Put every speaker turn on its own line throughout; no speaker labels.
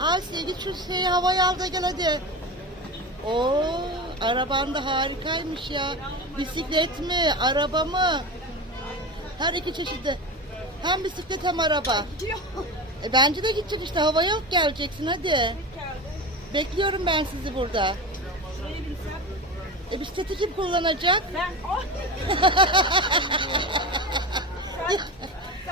Asya git şu şeyi havaya al da gel hadi. Oo, araban da harikaymış ya. Bisiklet mi, araba mı? Her iki çeşidi. Hem bisiklet hem araba. E, bence de gidecek işte havaya yok geleceksin hadi. Bekliyorum ben sizi burada. E bisikleti kim kullanacak?
Ben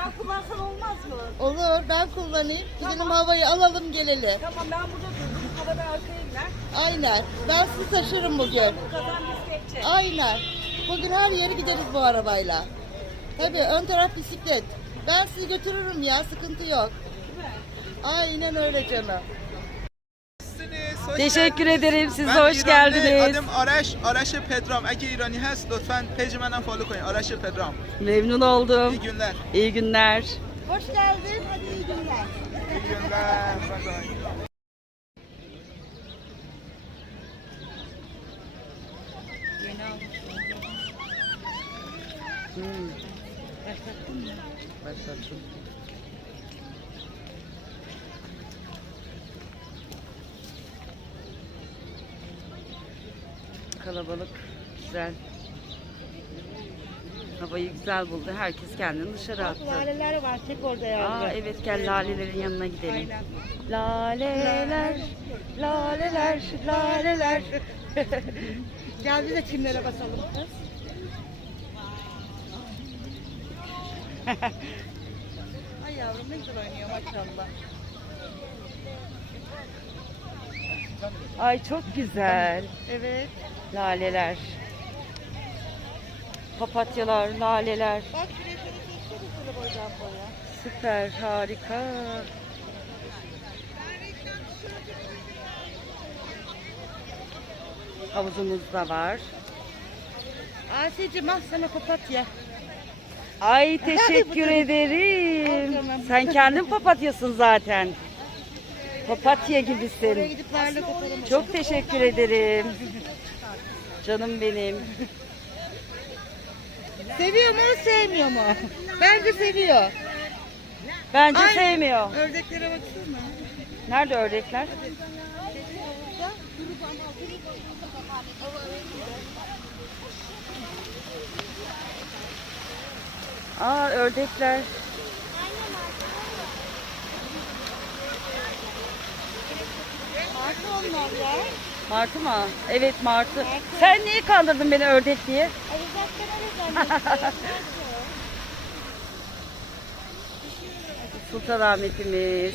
sen kullansan olmaz mı?
Olur ben kullanayım. Gidelim havayı alalım gelelim.
Tamam ben burada durdum. Havada arkaya iner.
Aynen. Ben sizi taşırım bugün.
Bu kazan bisikletçi.
Aynen. Bugün her yere gideriz bu arabayla. Tabii ön taraf bisiklet. Ben sizi götürürüm ya sıkıntı yok. Aynen öyle canım.
Teşekkür ederim. Siz de hoş geldiniz.
Adım Araş, Araş Pedram. Eğer İrani has lütfen page benden follow koyun. Araş Pedram.
Memnun oldum.
İyi günler.
İyi günler.
Hoş geldin. Hadi iyi günler.
İyi günler. Bye. Hmm. Başlattın mı? Başlattım.
Kalabalık, güzel. Havayı güzel buldu. Herkes kendini dışarı attı.
Laleler var tek orada ya.
Aa evet gel lalelerin yanına gidelim. Laleler, laleler, laleler.
Gel biz de çimlere basalım kız. Ay yavrum ne güzel oynuyor maşallah.
Ay çok güzel.
Evet.
Laleler. Papatyalar, laleler.
Bak boya.
Süper, harika. Havuzumuz da var.
Asiye'cim al sana papatya.
Ay teşekkür ederim. Sen kendin papatyasın zaten. Papatya gibisin. Çok teşekkür ederim. Canım benim.
Seviyor mu sevmiyor mu? Bence seviyor.
Bence
Ay.
sevmiyor.
Ördeklere baksana.
Nerede ördekler? Aa ördekler.
Marka onlar ya.
Martı mı? Evet martı. Sen niye kandırdın beni ördek diye? Sultanahmet'imiz.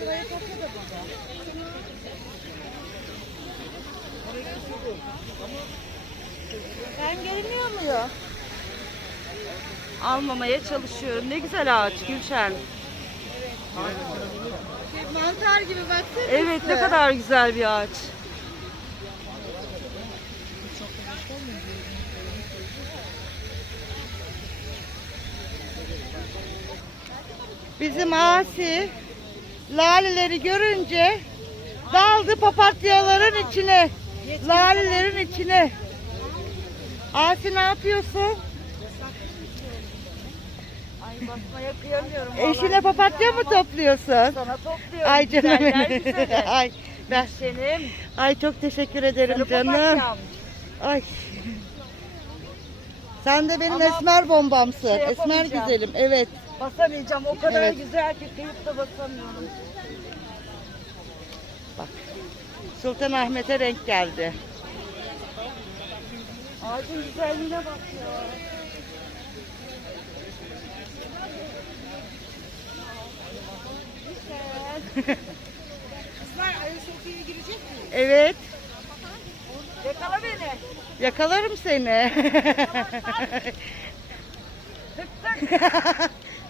Burada. Ben görünüyor muyum?
Almamaya çalışıyorum. Ne güzel ağaç Gülşen.
Şey, mantar gibi baksana.
Evet ne kadar güzel bir ağaç.
Bizim Asi laleleri görünce daldı papatyaların içine. Lalelerin içine. Asi ne yapıyorsun?
Ay basmaya kıyamıyorum.
Eşine papatya mı topluyorsun?
Sana topluyorum.
Ay canım benim. Ay ben
Senin.
ay çok teşekkür ederim
Sarı
canım.
papatyam.
Ay. Sen de benim
Ama
esmer bombamsın.
şey
esmer
yapamayacağım.
güzelim. Evet.
Basamayacağım. O kadar
Evet.
güzel ki kıyıp da basamıyorum.
Bak. Sultanahmet'e renk geldi.
Ağacın güzelliğine bak ya.
Evet.
Yakala beni.
Yakalarım seni.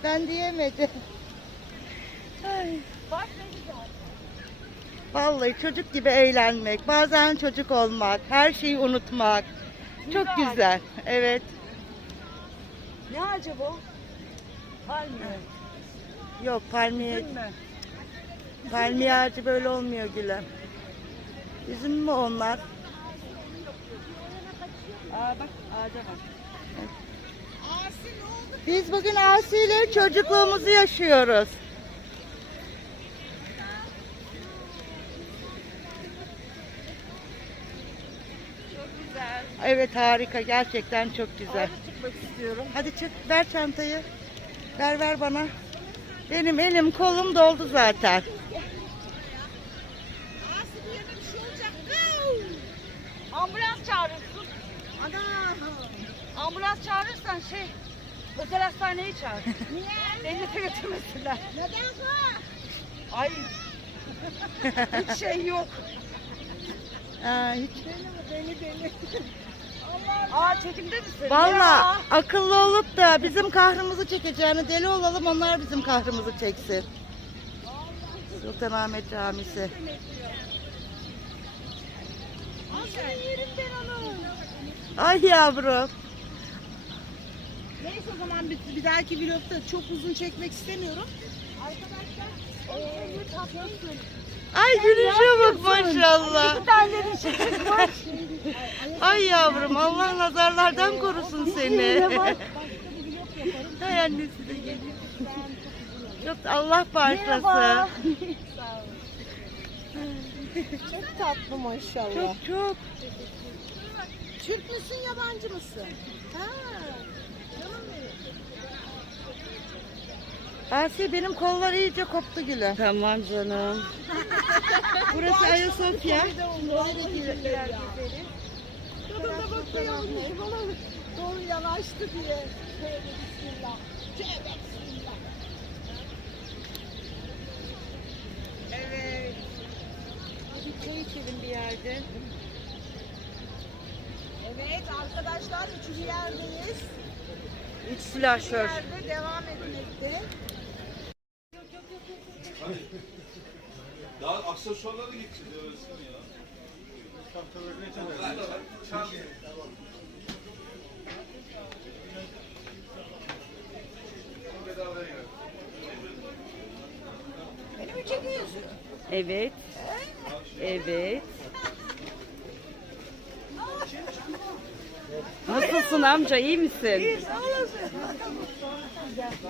ben diyemedim. Ay.
Bak ne güzel.
Vallahi çocuk gibi eğlenmek, bazen çocuk olmak, her şeyi unutmak. Çok
Güzel.
güzel. Evet.
Ne bu? Palmiye.
Yok palmiye,
Üzüm mü?
Palmiye ağacı böyle olmuyor gülüm. Üzüm mü onlar?
Aa bak ağaca bak.
Biz bugün Asi ile çocukluğumuzu yaşıyoruz.
Çok güzel.
Evet harika gerçekten çok güzel.
Ayrı çıkmak istiyorum.
Hadi çık ver çantayı. Ver ver bana. Benim elim kolum doldu zaten.
Çağırırsın.
Ana. Ambulans çağırırsan şey özel hastaneyi çağır.
Niye?
Devlete götürmesinler.
Neden kız?
Ay. Hiç şey yok.
Aa, hiç.
Beni beni.
Aa çekimde misin?
Valla akıllı olup da bizim kahrımızı çekeceğini deli olalım onlar bizim kahrımızı çeksin. Sultanahmet Camisi. Ay yavrum.
Neyse o zaman bir, bir dahaki vlogda çok uzun çekmek istemiyorum. Arkadaşlar eee tatlısın.
Ay gülüşe bak maşallah.
Giderlerin çıkmış.
Ay yavrum Allah nazarlardan korusun seni. Hay annesi de geliyor. Çok Allah bağışlasın.
Merhaba. Çok tatlı maşallah.
Çok çok.
Türk müsün yabancı mısın? Ha. Canım benim.
Asi benim kollar iyice koptu gülüm.
Tamam canım.
Burası Ayasofya.
Kadın da bakıyor bana doğru yanaştı diye. Tövbe bismillah. Tövbe bismillah. Evet.
Hadi çay içelim bir yerde.
Evet arkadaşlar üçüncü yerdeyiz.
Üç silahşör.
Yerde devam etmekte.
Daha aksesuarlara gideceğiz ya öylesine ya.
Beni mi çekiyorsun?
Evet. Evet. Nasılsın amca iyi misin?
Sağ olasın.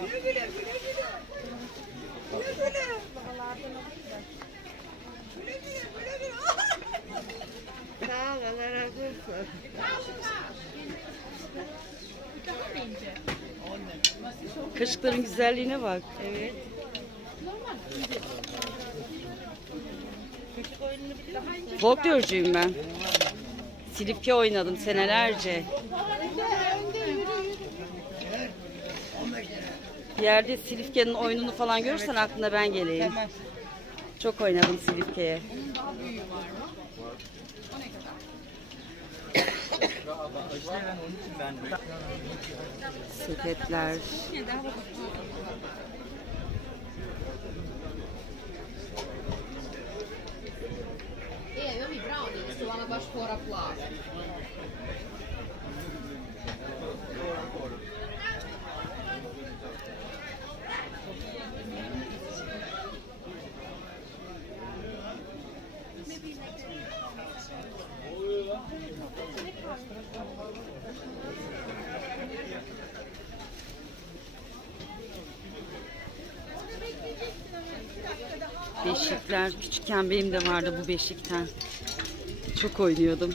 Güle güle güle güle. Güle güle. Güle güle güle güle.
Sağ ol Allah razı olsun.
Kaşıkların güzelliğine bak.
Evet.
Folklorcuyum ben. Silifke oynadım senelerce. Yerde Silifke'nin oyununu falan görürsen aklına ben geleyim. Çok oynadım Silifke'ye. Sepetler.
Fora plava.
Beşikler. Küçükken benim de vardı bu beşikten. Çok oynuyordum.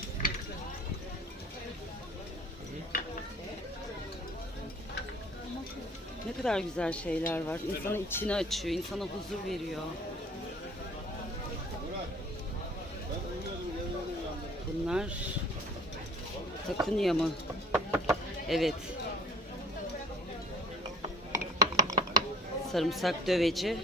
Ne kadar güzel şeyler var. İnsanın içini açıyor, insana huzur veriyor. Bunlar takunya mı? Evet. Sarımsak döveci.